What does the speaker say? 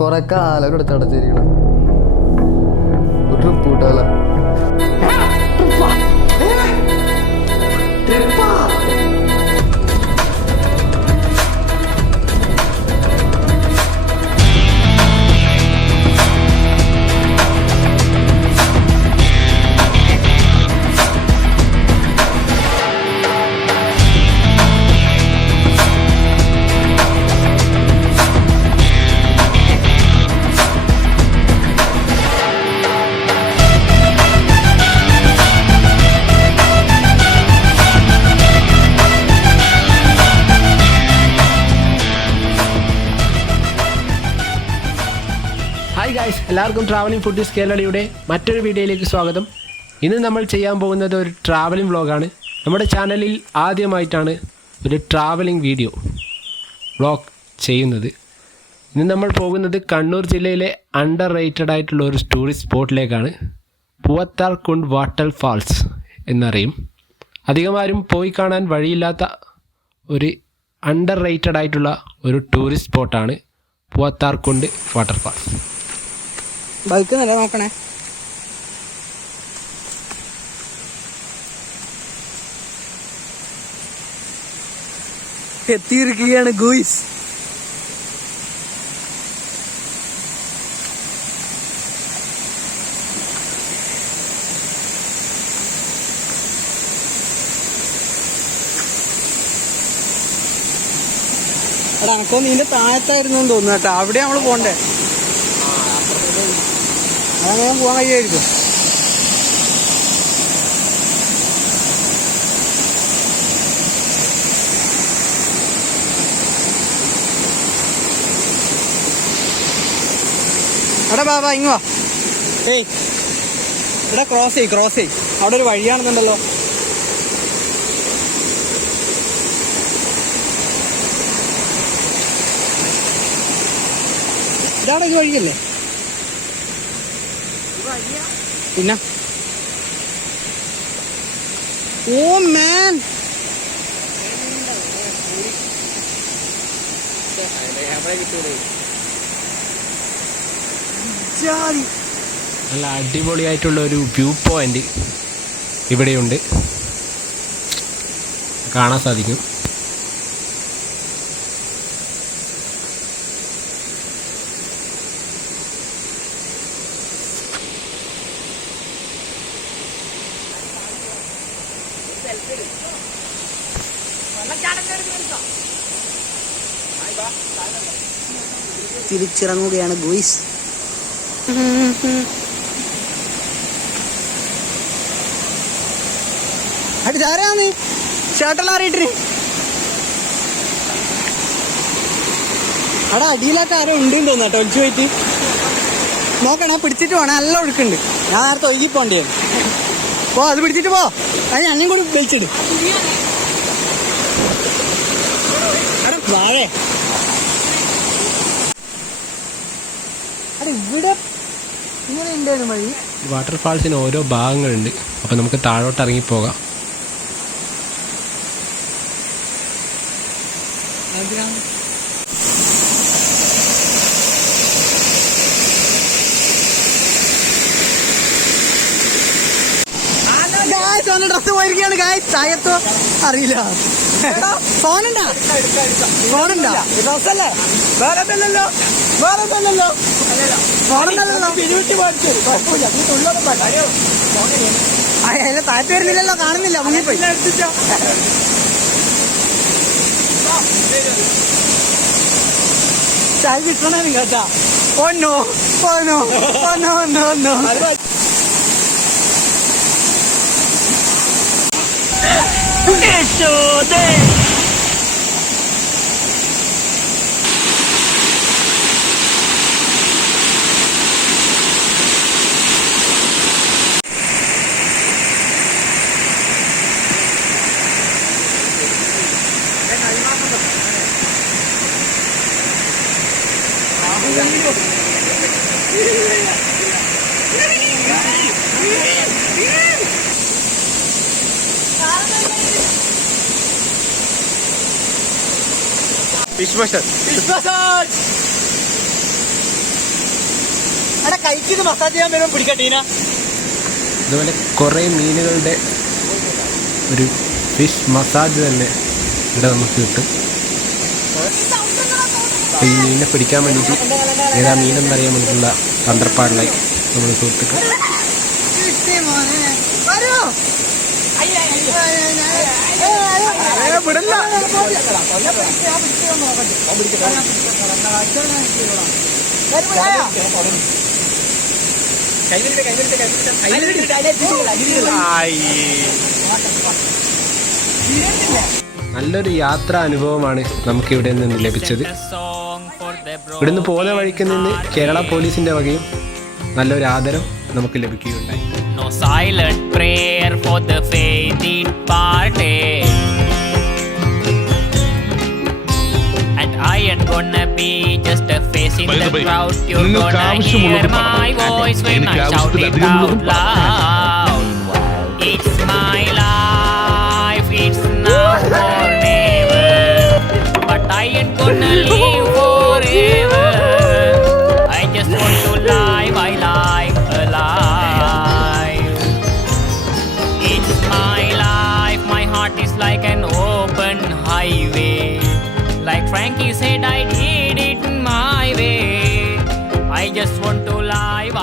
കൊറേ കാലം ഇവിടെ ചടച്ചിരിക്കണം. ട്രിപ്പ് കൂട്ടാല ഹായ് ഗായ്സ്, എല്ലാവർക്കും ട്രാവലിംഗ് ഫുഡീസ് കേരളയുടെ മറ്റൊരു വീഡിയോയിലേക്ക് സ്വാഗതം. ഇന്ന് നമ്മൾ ചെയ്യാൻ പോകുന്നത് ഒരു ട്രാവലിംഗ് വ്ളോഗാണ്. നമ്മുടെ ചാനലിൽ ആദ്യമായിട്ടാണ് ഒരു ട്രാവലിംഗ് വീഡിയോ വ്ളോഗ് ചെയ്യുന്നത്. ഇന്ന് നമ്മൾ പോകുന്നത് കണ്ണൂർ ജില്ലയിലെ അണ്ടർ റേറ്റഡ് ആയിട്ടുള്ള ഒരു ടൂറിസ്റ്റ് സ്പോട്ടിലേക്കാണ്. പൂവത്താർകുണ്ട് വാട്ടർഫാൾസ് എന്നറിയും. അധികമാരും പോയി കാണാൻ വഴിയില്ലാത്ത ഒരു അണ്ടർ റേറ്റഡ് ആയിട്ടുള്ള ഒരു ടൂറിസ്റ്റ് സ്പോട്ടാണ് പൂവത്താർകുണ്ട് വാട്ടർഫാൾസ്. ബൈക്ക് നല്ല നോക്കണേ. എത്തിയിരിക്കുകയാണ് ഗൂയിസ്. എടാ എനക്കോ നീന്റെ താഴത്തായിരുന്നു തോന്നുന്നു കേട്ടോ. അവിടെ നമ്മള് പോണ്ടേ? അതങ്ങനെ പോകാൻ കഴിയുമായിരിക്കും. എടാ ബാബാ ഇങ്ങോ. ഏയ് ഇവിടെ ക്രോസ് ചെയ്. അവിടെ ഒരു വഴിയാണെന്നുണ്ടല്ലോ. ഇതാണ് ഈ വഴിയല്ലേ? പിന്നെ ഓ മാൻ, നല്ല അടിപൊളിയായിട്ടുള്ള ഒരു വ്യൂ പോയിന്റ് ഇവിടെയുണ്ട്, കാണാൻ സാധിക്കും. തിരിച്ചിറങ്ങുകയാണ് ഗോയ്സ്. അടിച്ചാരാന്ന് ഷർട്ടെല്ലാം അറിയിട്ടിന്. അവിടെ അടിയിലൊക്കെ ആരോ ഉണ്ടെന്ന് തോന്നുന്നു കേട്ടോ. ഒളിച്ചു പോയിട്ട് നോക്കണേ, പിടിച്ചിട്ട് പോണേ. നല്ല ഒഴുക്കുണ്ട്. ഞാൻ നേരത്തെ ഒഴുകി പോണ്ടേന്ന്. പോ, അത് പിടിച്ചിട്ട് പോ. അത് ഞാനും കൂടി വലിച്ചിടും. വാഴേ ഇവിടെ ഇങ്ങനെ ഉണ്ടായിരുന്നു വഴി. വാട്ടർഫാൾസിന് ഓരോ ഭാഗങ്ങളുണ്ട്. അപ്പം നമുക്ക് താഴോട്ട് ഇറങ്ങിപ്പോകാം. ഡ്രസ് പോയിരിക്കുകയാണ് ഗായ്സ്. ചായത്തോ അറിയില്ല. ഫോണുണ്ടാ? ഡ്രസ്സല്ലേ? വേറെല്ലോ അതിലെ താഴ്ത്തി വരുന്നില്ലല്ലോ, കാണുന്നില്ല. മുങ്ങിപ്പോയി. ചായ കിട്ടണേ കേട്ടാ. ഒന്നോ എടാ കൈക്ക് ഇത് മസാജ് ചെയ്യാൻ വരുമ്പോൾ പിടിക്കട്ടീന. അതുപോലെ കുറേ മീനുകളുടെ ഒരു ഫിഷ് മസാജ് തന്നെ ഇവിടെ നമുക്ക് കിട്ടും. ഈ മീനിനെ പിടിക്കാൻ വേണ്ടിയിട്ട് ഏതാ മീനെന്നറിയാൻ വേണ്ടിയിട്ടുള്ള തന്ത്രപ്പാടിലായി നമ്മുടെ സുഹൃത്തുക്കൾ. നല്ലൊരു യാത്രാ അനുഭവമാണ് നമുക്ക് ഇവിടെ നിന്ന് ലഭിച്ചത്. ഇവിടുന്ന് പോകുന്ന വഴിക്ക് നിന്ന് കേരള പോലീസിന്റെ വകയും നല്ലൊരു ആദരം നമുക്ക് ലഭിക്കുകയുണ്ടായി. No silent prayer for the faith departed, and I ain't gonna be just a face in the crowd. You're gonna hear my voice when I shout it out loud. It's my life, it's now or never, but I ain't gonna live forever. I just want to live, I like alive. It's my life, my heart is like an open highway. Like Frankie said, I did it my way. I just want to live,